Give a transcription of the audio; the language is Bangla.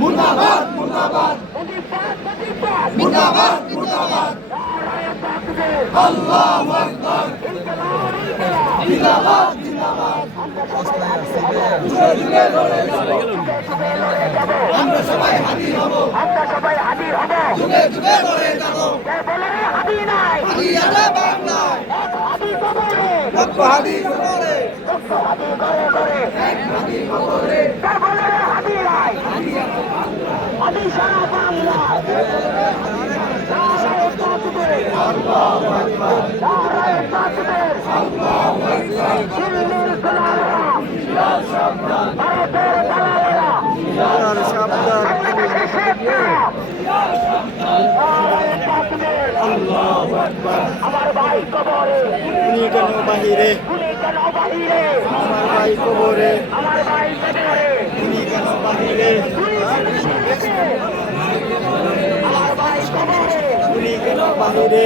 মুর্দাবাদ মুর্দাবাদ। মুর্দাবাদ মুর্দাবাদ। আল্লাহু জিন্দাবাদ জিন্দাবাদ আমরা সবাই হাজির হব আমরা সবাই হাজির হব যুগে যুগে লড়ে যাব বলে হাজির নাই হাজির বাংলায় হাজির কবরে হাজির করে আমার উনি কেন বাহিরে? আমার ভাই কবরে। উনি কেন বাহিরে? উনি কেন বাহিরে?